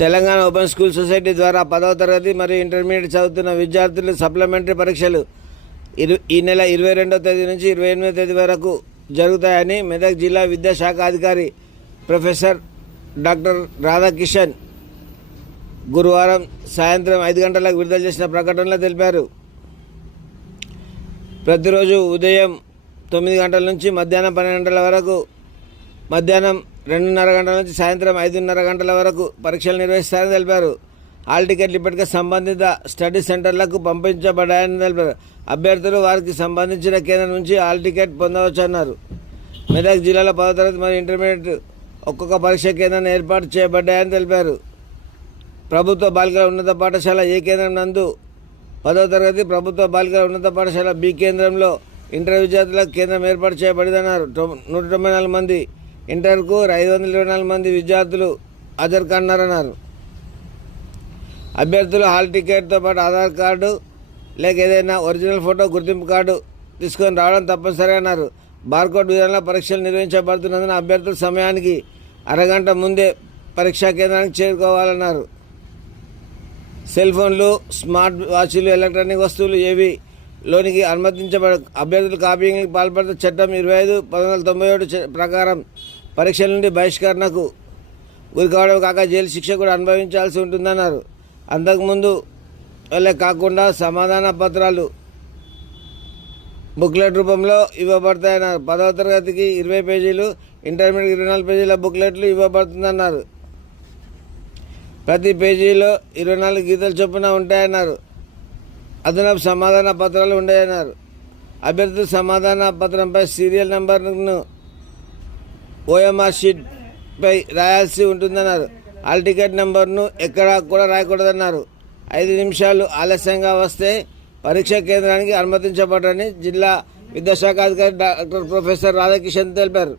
Telangana open school society ద్వారా 10వ తరగతి మరియు ఇంటర్మీడియట్ చదువుతున్న విద్యార్థులు సప్లిమెంటరీ పరీక్షలు ఈ నెల 22వ తేదీ నుంచి 28వ తేదీ వరకు జరుగుతాయని మెదక్ జిల్లా విద్యాశాఖ అధికారి ప్రొఫెసర్ డాక్టర్ రాధాకిషన్ గురువారం సాయంత్రం 5 గంటలకు విడుదల చేసిన ప్రకటనలో తెలిపారు. ప్రతిరోజు ఉదయం 9 గంటల నుంచి మధ్యాహ్నం 12 గంటల వరకు, మధ్యాహ్నం 2:30 గంటల నుంచి సాయంత్రం 5:30 గంటల వరకు పరీక్షలు నిర్వహిస్తారని తెలిపారు. హాల్ టికెట్లు ఇప్పటికే సంబంధిత స్టడీ సెంటర్లకు పంపించబడ్డాయని తెలిపారు. అభ్యర్థులు వారికి సంబంధించిన కేంద్రం నుంచి హాల్ టికెట్ పొందవచ్చన్నారు. మెదక్ జిల్లాలో 10వ తరగతి మరియు ఇంటర్మీడియట్ ఒక్కొక్క పరీక్ష కేంద్రాన్ని ఏర్పాటు చేయబడ్డాయని తెలిపారు. ప్రభుత్వ బాలికల ఉన్నత పాఠశాల ఏ కేంద్రం నందు 10వ తరగతి, ప్రభుత్వ బాలికల ఉన్నత పాఠశాల బి కేంద్రంలో ఇంటర్ విద్యార్థులకు కేంద్రం ఏర్పాటు చేయబడిందన్నారు. 194 మంది ఇంటర్కు 524 మంది విద్యార్థులు హాజరు కానున్నారన్నారు. అభ్యర్థులు హాల్ టికెట్తో పాటు ఆధార్ కార్డు లేక ఏదైనా ఒరిజినల్ ఫోటో గుర్తింపు కార్డు తీసుకొని రావడం తప్పనిసరి అన్నారు. బార్కోడ్ విధానంలో పరీక్షలు నిర్వహించబడుతున్నందున అభ్యర్థులు సమయానికి అరగంట ముందే పరీక్షా కేంద్రానికి చేరుకోవాలన్నారు. సెల్ ఫోన్లు, స్మార్ట్ వాచీలు, ఎలక్ట్రానిక్ వస్తువులు ఏవి లోనికి అభ్యర్థులు కాపీయింగ్కి పాల్పడితే చట్టం 25/1997 ప్రకారం పరీక్షల నుండి బహిష్కరణకు గురి కావడం కాక జైలు శిక్ష కూడా అనుభవించాల్సి ఉంటుందన్నారు. అంతకుముందు వల్లే కాకుండా సమాధాన పత్రాలు బుక్లెట్ రూపంలో ఇవ్వబడతాయన్నారు. 10వ తరగతికి 20 పేజీలు, ఇంటర్మీడియట్ 24 పేజీల బుక్లెట్లు ఇవ్వబడుతుందన్నారు. ప్రతి పేజీలో 24 గీతల చొప్పున ఉంటాయన్నారు. అదనపు సమాధాన పత్రాలు ఉండేయన్నారు. అభ్యర్థులు సమాధాన పత్రంపై సీరియల్ నెంబర్ను ఓఎంఆర్ షీట్పై రాయాల్సి ఉంటుందన్నారు. హాల్ టికెట్ నెంబర్ను ఎక్కడా కూడా రాయకూడదన్నారు. 5 నిమిషాలు ఆలస్యంగా వస్తే పరీక్షా కేంద్రానికి అనుమతించబడరని జిల్లా విద్యాశాఖ అధికారి డాక్టర్ ప్రొఫెసర్ రాధాకిషన్ తెలిపారు.